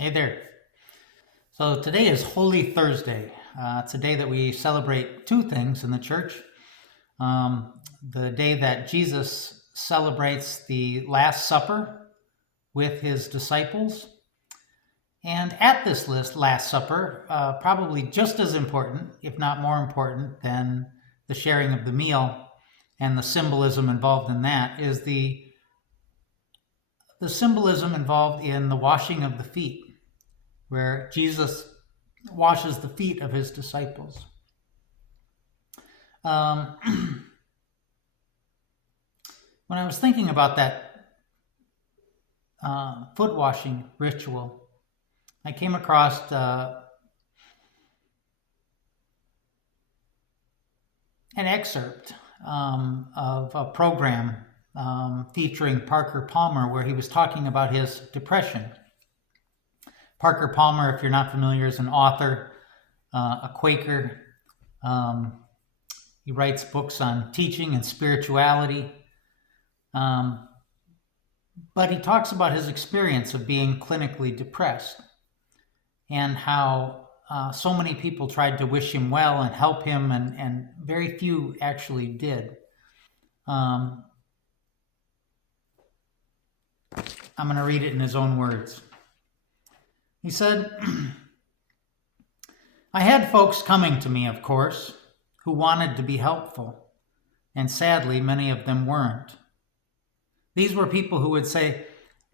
Hey there. So today is Holy Thursday. It's a day that we celebrate two things in the church. The day that Jesus celebrates the Last Supper with his disciples. And at this Last Supper, probably just as important, if not more important than the sharing of the meal and the symbolism involved in that, is the symbolism involved in the washing of the feet, where Jesus washes the feet of his disciples. When I was thinking about that foot washing ritual, I came across an excerpt of a program featuring Parker Palmer, where he was talking about his depression. Parker Palmer, if you're not familiar, is an author, a Quaker. He writes books on teaching and spirituality. But he talks about his experience of being clinically depressed and how so many people tried to wish him well and help him, and very few actually did. I'm going to read it in his own words. He said, I had folks coming to me, of course, who wanted to be helpful, and sadly, many of them weren't. These were people who would say,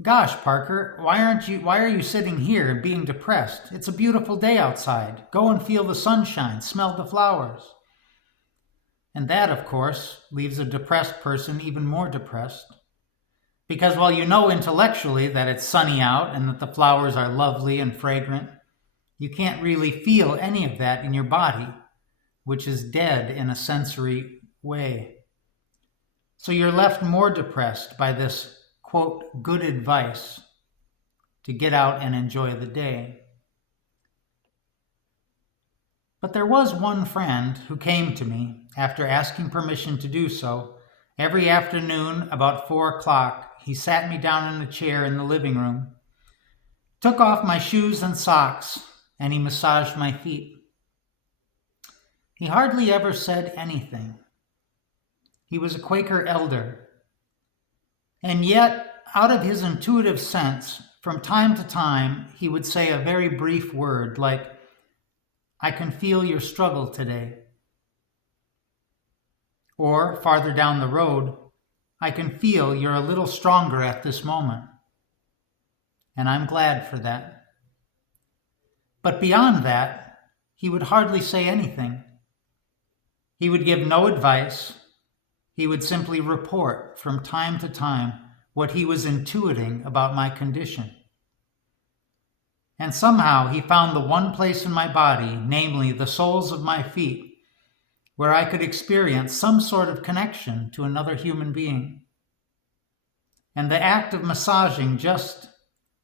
gosh, Parker, why are you sitting here and being depressed? It's a beautiful day outside. Go and feel the sunshine, smell the flowers. And that, of course, leaves a depressed person even more depressed. Because while you know intellectually that it's sunny out and that the flowers are lovely and fragrant, you can't really feel any of that in your body, which is dead in a sensory way. So you're left more depressed by this, quote, good advice to get out and enjoy the day. But there was one friend who came to me after asking permission to do so. Every afternoon, about 4 o'clock, he sat me down in a chair in the living room, took off my shoes and socks, and he massaged my feet. He hardly ever said anything. He was a Quaker elder. And yet, out of his intuitive sense, from time to time, he would say a very brief word like, I can feel your struggle today. Or, farther down the road, I can feel you're a little stronger at this moment. And I'm glad for that. But beyond that, he would hardly say anything. He would give no advice. He would simply report from time to time what he was intuiting about my condition. And somehow he found the one place in my body, namely the soles of my feet, where I could experience some sort of connection to another human being. And the act of massaging, just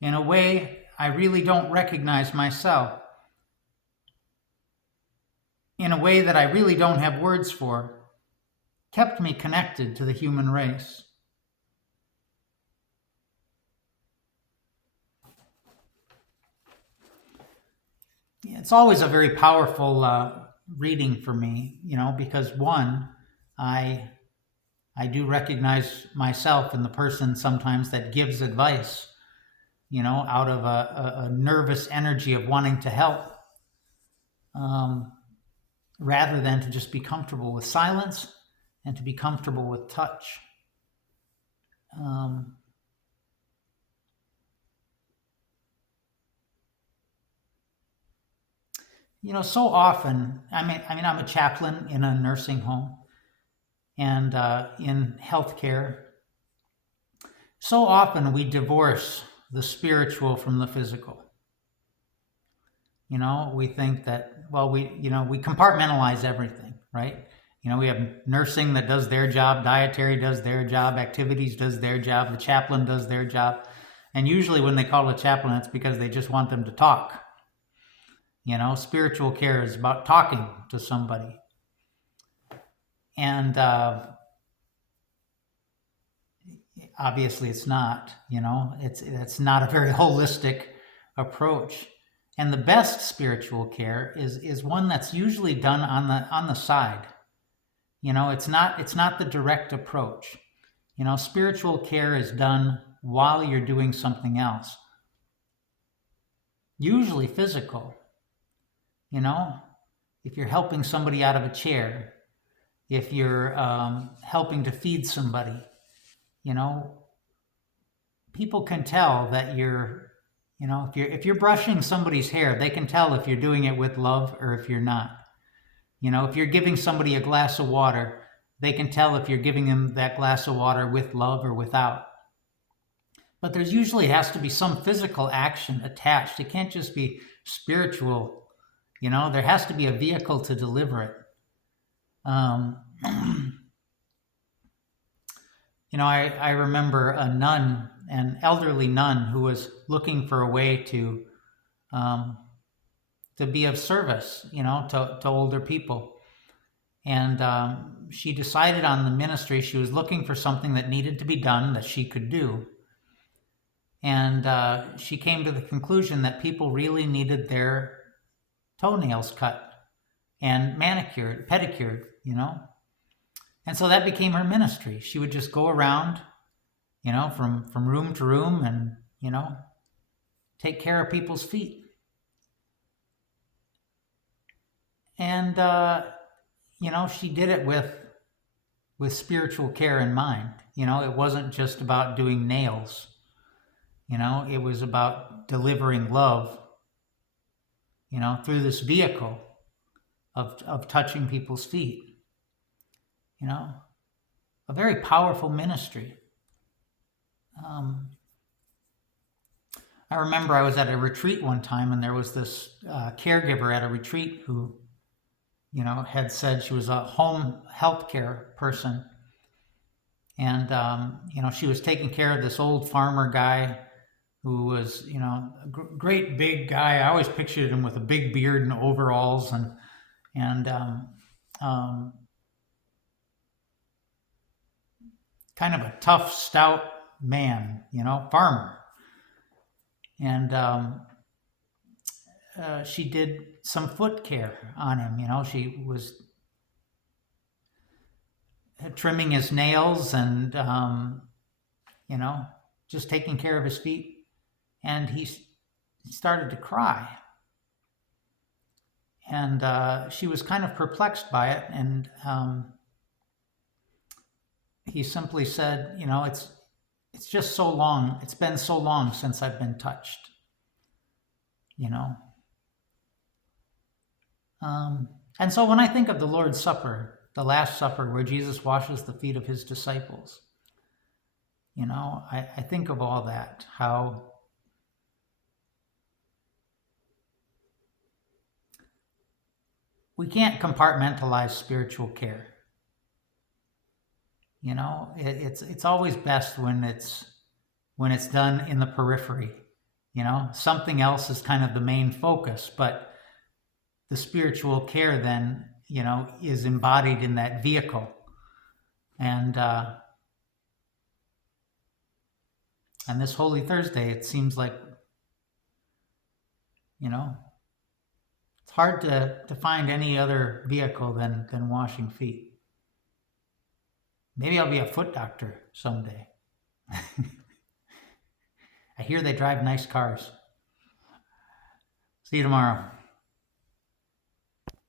in a way I really don't recognize myself, in a way that I really don't have words for, kept me connected to the human race. It's always a very powerful reading for me, because one, I do recognize myself in the person sometimes that gives advice, out of a nervous energy of wanting to help, rather than to just be comfortable with silence and to be comfortable with touch. So often, I'm a chaplain in a nursing home and in healthcare. So often we divorce the spiritual from the physical. We think that, we compartmentalize everything, right? We have nursing that does their job, dietary does their job, activities does their job, the chaplain does their job. And usually when they call a chaplain, it's because they just want them to talk. Spiritual care is about talking to somebody. And obviously it's not, it's not a very holistic approach. And the best spiritual care is one that's usually done on the side. It's not the direct approach. Spiritual care is done while you're doing something else, usually physical. If you're helping somebody out of a chair, if you're helping to feed somebody, you know, people can tell that if you're brushing somebody's hair, they can tell if you're doing it with love or if you're not. If you're giving somebody a glass of water, they can tell if you're giving them that glass of water with love or without. But there's usually has to be some physical action attached. It can't just be spiritual. There has to be a vehicle to deliver it. I remember an elderly nun who was looking for a way to be of service, to older people. And she decided on the ministry. She was looking for something that needed to be done that she could do. And she came to the conclusion that people really needed their toenails cut and manicured, pedicured, And so that became her ministry. She would just go around, from room to room and, take care of people's feet. And, she did it with spiritual care in mind. It wasn't just about doing nails. It was about delivering love, through this vehicle of touching people's feet. A very powerful ministry. I remember I was at a retreat one time, and there was this caregiver at a retreat who, had said she was a home health care person. And, she was taking care of this old farmer guy who was, a great big guy. I always pictured him with a big beard and overalls and kind of a tough, stout man, farmer. And she did some foot care on him. She was trimming his nails and, just taking care of his feet. And he started to cry. And she was kind of perplexed by it. And he simply said, it's just so long. It's been so long since I've been touched. And so when I think of the Lord's Supper, the Last Supper, where Jesus washes the feet of his disciples, I think of all that, how we can't compartmentalize spiritual care. It's always best when it's done in the periphery. Something else is kind of the main focus, but the spiritual care then, is embodied in that vehicle. And this Holy Thursday, it seems like, it's hard to find any other vehicle than washing feet. Maybe I'll be a foot doctor someday. I hear they drive nice cars. See you tomorrow.